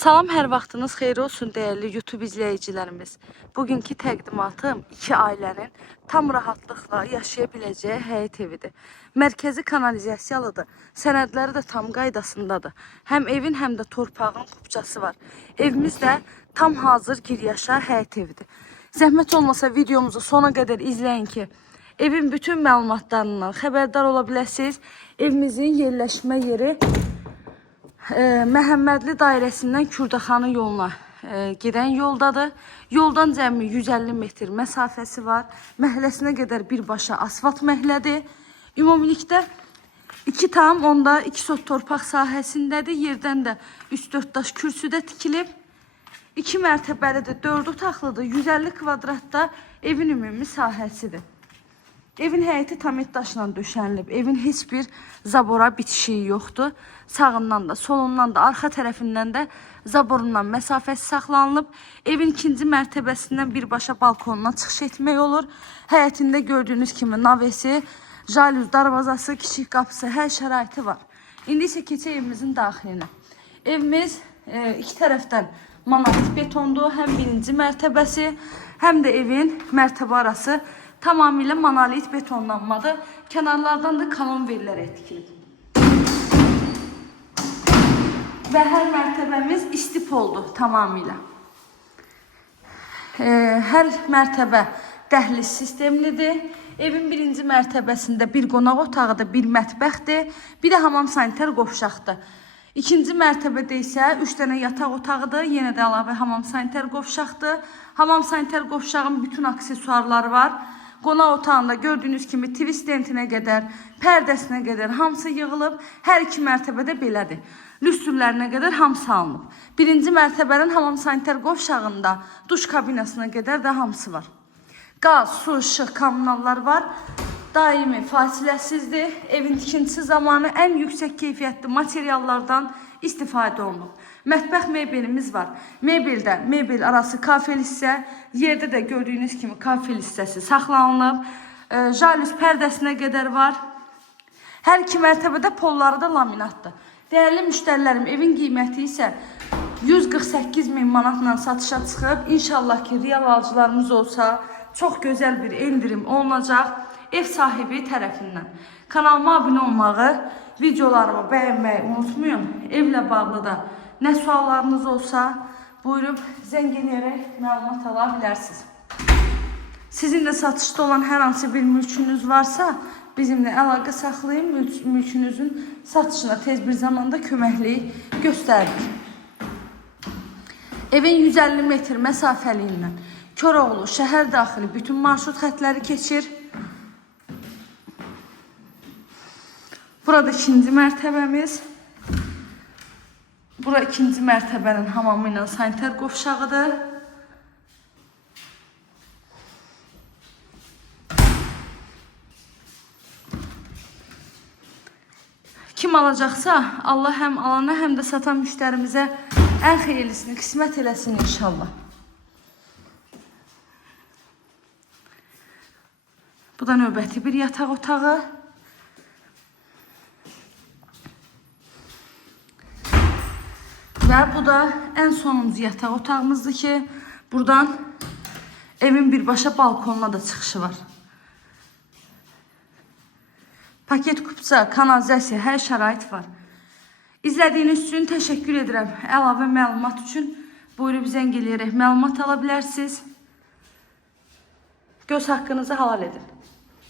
Salam, hər vaxtınız xeyir olsun değerli YouTube izləyicilərimiz. Bugünkü təqdimatım iki ailənin tam rahatlıqla yaşaya biləcəyi həyət evidir. Mərkəzi kanalizasiyalıdır, sənədləri də tam qaydasındadır. Həm evin, həm də torpağın kupçası var. Evimiz də tam hazır giryaşa həyət evidir. Zəhmət olmasa videomuzu sona qədər izləyin ki, evin bütün məlumatlarından xəbərdar ola biləsiniz. Evimizin yerləşmə yeri Məhəmmədli dairəsindən Kürdaxanı yoluna gedən yoldadır. Yoldan cəmi 150 metr məsafəsi var. Məhəlləsinə qədər birbaşa asfalt məhəllədir. Ümumilikdə 2,2 sot torpaq sahəsindədir. Yerdən də 3-4 daş kürsüdə tikilib. 2 mərtəbəlidir, 4 otaqlıdır. 150 kvadratda evin ümumi sahəsidir. Evin həyəti tamet daşla döşənilib. Evin heç bir zabora bitişiyi yoxdur. Sağından da, solundan da, arxa tərəfindən də zaborundan məsafəsi saxlanılıb. Evin ikinci mərtəbəsindən birbaşa balkonuna çıxış etmək olur. Həyətində gördüyünüz kimi navesi, jalüz darvazası, kiçik qapısı, hər şəraiti var. İndi isə keçək evimizin daxilinə. Evimiz iki tərəfdən monolit betondur. Həm birinci mərtəbəsi, həm də evin mərtəbə arası tamamilə monolit betonlanmadır. Kənarlardan da kolonverlər etkilib. Və hər mərtəbəmiz istip oldu tamamilə. Hər mərtəbə dəhliz sistemlidir. Evin birinci mərtəbəsində bir qonaq otağıdır, bir mətbəxdir, bir də hamam sanitar qovşaqdır. İkinci mərtəbədə isə 3 dənə yataq otağıdır, yenə də əlavə hamam sanitar qovşaqdır. Hamam sanitar qovşağın bütün aksesuarları var. Qonaq otağında gördüyünüz kimi TV stentinə qədər, pərdəsinə qədər hamısı yığılıb. Hər iki mərtəbədə belədir. Lüstrlərinə qədər hamısı alınıb. Birinci mərtəbənin hamam sanitar qovşağında duş kabinasına qədər də hamısı var. Qaz, su, işıq, kommunallar var. Daimi fasiləsizdir. Evin tikintisi zamanı ən yüksək keyfiyyətli materiallardan istifadə olunub. Mətbəx mebelimiz var. Mebeldə mebel arası kafel hissə, yerdə də gördüyünüz kimi kafel hissəsi saxlanılıb. Jalüz pərdəsinə qədər var. Hər iki mərtəbədə polları da laminatdır. Dəyərli müştərilərim, evin qiyməti isə 148.000 manatla satışa çıxıb. İnşallah ki, real alıcılarımız olsa çox gözəl bir endirim olunacaq ev sahibi tərəfindən. Kanalıma abunə olmağı, videolarımı bəyənməyi unutmayın. Evlə bağlı da nə suallarınız olsa buyurub zəng edərək məlumat ala bilərsiniz. Sizin də satışda olan hər hansı bir mülkünüz varsa bizimlə əlaqə saxlayın, mülkünüzün satışına tez bir zamanda köməklik göstərilir. Evin 150 metr məsafəliyindən Köroğlu şəhər daxili bütün marşrut xətləri keçir. Burada ikinci mərtəbəmiz. Bura ikinci mərtəbənin hamamı ilə sanitar qovşağıdır. Kim alacaqsa Allah həm alana, həm də satan müştərimizə ən xeyirlisini qismət eləsin inşallah. Bu da növbəti bir yataq otağı. Və bu da ən sonuncu yataq otağımızdır ki, buradan evin birbaşa balkonuna da çıxışı var. Paket kupça, kanalizasiya, hər şərait var. İzlədiyiniz üçün təşəkkür edirəm. Əlavə məlumat üçün buyurub zəng eləyərək məlumat ala bilərsiniz. Göz haqqınızı halal edin.